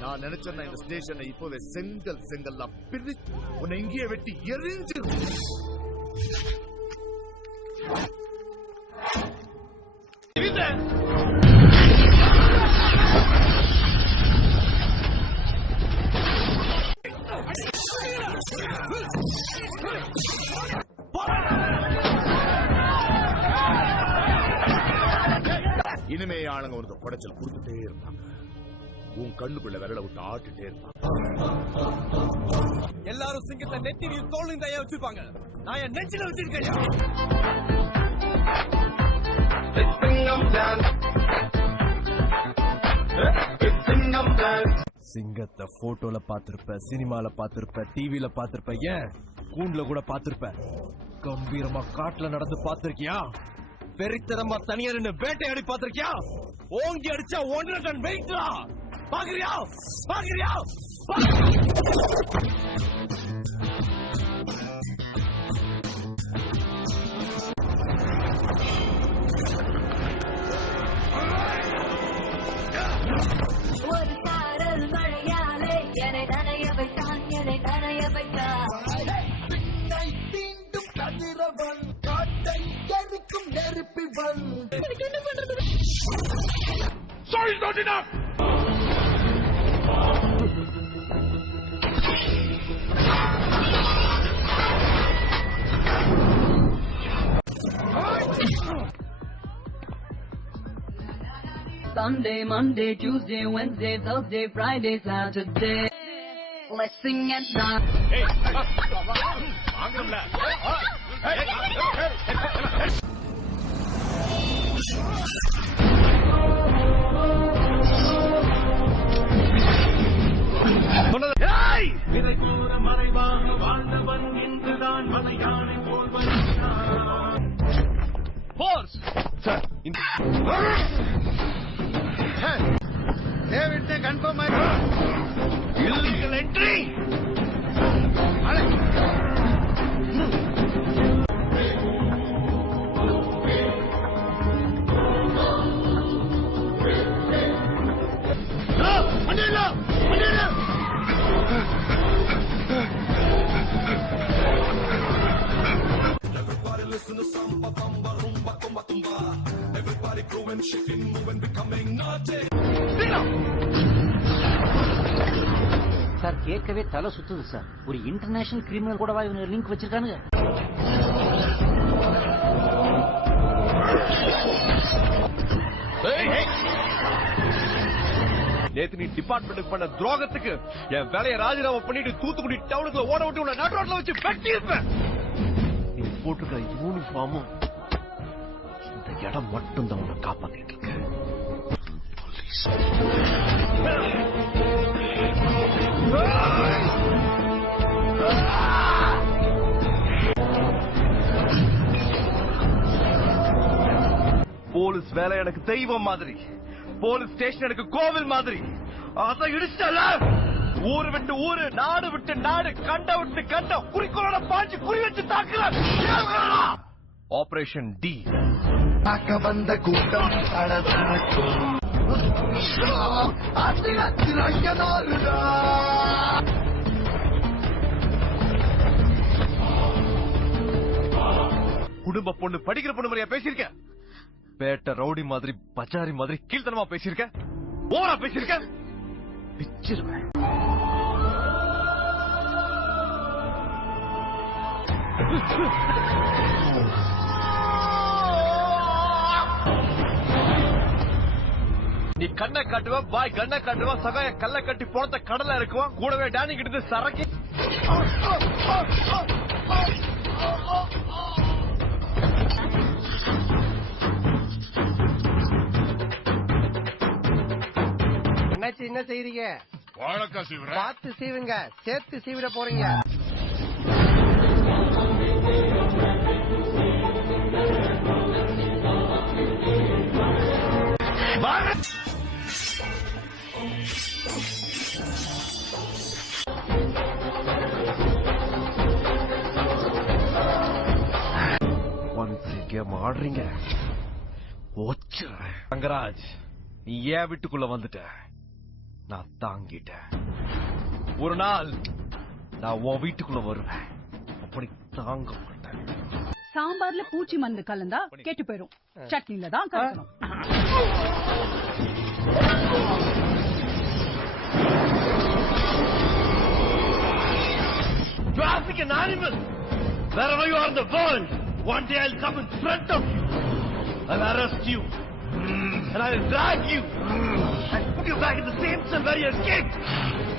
நான் நினைச்சேன் இந்த ஸ்டேஷனை இப்போவே செங்கல்லாம் பிரிச்சு உன்னை இங்கேயே வெட்டி எரிஞ்சு இனிமே ஆளுங்க ஒரு குடைச்சல் கொடுத்துட்டே இருப்பாங்க. உன் கண்ணுக்குள்ள விரல விட்டு ஆட்டிட்டே இருப்பாங்க. எல்லாரும் சிங்கத்தை நெத்திரியும் தோளும் தையா வச்சிருப்பாங்க. நான் என் நெஞ்சில வச்சிருக்கேன். சிங்கத்தை போட்டோல பாத்திருப்ப, சினிமால பாத்திருப்ப, டிவில பாத்திருப்ப, ஏன் கூண்டுல கூட பாத்திருப்ப. கம்பீரமா காட்டுல நடந்து பாத்திருக்கியா? வெறித்தனமா தனியா நின்று வேட்டையாடி பாத்திருக்கியா? ஓங்கி அடிச்சா 1.5 டன் வெயிட்டா பாக்குறியா? பாக்குறியா? ஒரு சாரல் மழையாலே என்னை நனைய வைத்தான், என்னை நனைய வைத்தான். தீண்டும் கதிரவன் காட்டை எரிக்கும் நெருப்பிவன். என்ன பண்றது? Sorry, not enough! Sunday, Monday, Tuesday, Wednesday, Thursday, Friday, Saturday. Let's sing and dance. Hey, மறைவாக வாழ்ந்தவன் இன்றுதான் மலையானை போல் confirm illegal entry! Everybody listen to samba, bamba, rumba, tumba, tumba. Everybody growing, shaking, moving, becoming naughty. Sir கேட்கவே தலை சுத்துது sir. ஒரு international criminal கூடவா இவங்க link வச்சிருக்கானுங்க? நேத்து நீ டிபார்ட்மெண்ட்டுக்கு பண்ண துரோகத்துக்கு என் வேலையை ராஜினாமா பண்ணிட்டு தூத்துக்குடி டவுனுக்குள்ள ஓட விட்டு உன்னை நடு ரோட்ல வச்சு வெட்டி இருப்பேன். நீ போட்டிருக்க யூனிஃபார்மும் இந்த இடம் மட்டும் தான் உன்னை காப்பாத்திட்டு இருக்கு. போலீஸ் வேலை எனக்கு தெய்வம் மாதிரி, போலீஸ் ஸ்டேஷன் எனக்கு கோவில் மாதிரி. அதை இடிச்சல ஊரு விட்டு ஊரு, நாடு விட்டு நாடு, கண்ட விட்டு கண்ட குறிக்கோளோட பாஞ்சு குறி வச்சு தாக்குற ஆபரேஷன் டி. வந்த கூட்டம் குடும்ப பொண்ணு படிக்கிற பொண்ணு மாதிரியா பேசியிருக்க? பேட்ட ரவுடி மாதிரி, பச்சாரி மாதிரி கீழ்த்தனமா பேசியிருக்க, ஓரா பேசியிருக்க, பிச்சிருவேன். கண்ணை காட்டுவேன், பாய் கண்ணை காட்டுவேன், சகாய கல்லை கட்டி போனத கடலை இருக்குவோம், கூடவே டேனி கிட்ட சரக்கு. என்னாச்சு, என்ன செய்றீங்க? வாழைக்காய் சீவுற பார்த்து சீவுங்க, சேர்த்து சீவிட போறீங்க. ஆடுறீங்க ரங்கராஜ், நீ ஏன் வீட்டுக்குள்ள வந்துட்ட, நான் தாங்கிட்டேன். ஒரு நாள் நான் உன் வீட்டுக்குள்ள வருவேன், அப்படி தாங்க மாட்டேன். சாம்பார்ல பூச்சி மருந்து கலந்தா கெட்டு போயிடும், சட்னில தான் கலக்கணும். Traffic and animal, wherever you are in the world, one day I'll come in front of you, I'll arrest you, and I'll drag you, and put you back in the same cell where you escaped,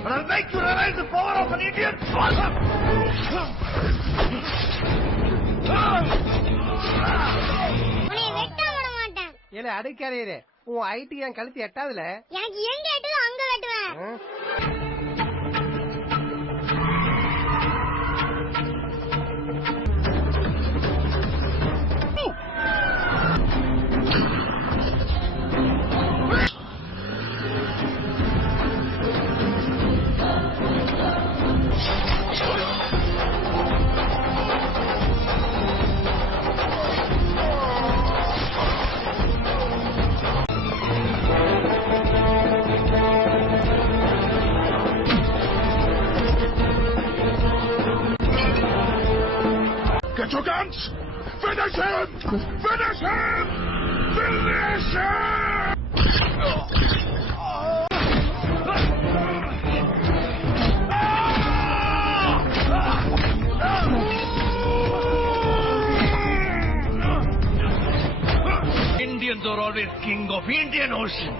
and I'll make you realize the power of an Indian father. ஏல அடுக்காரே, உன் ID என் கழுத்து எட்டாதுல. எனக்கு எங்க எட்டுதோ அங்க வெட்டுவேன். Get your guns! Finish him! Finish him! Finish him! Indians are always king of Indian Ocean.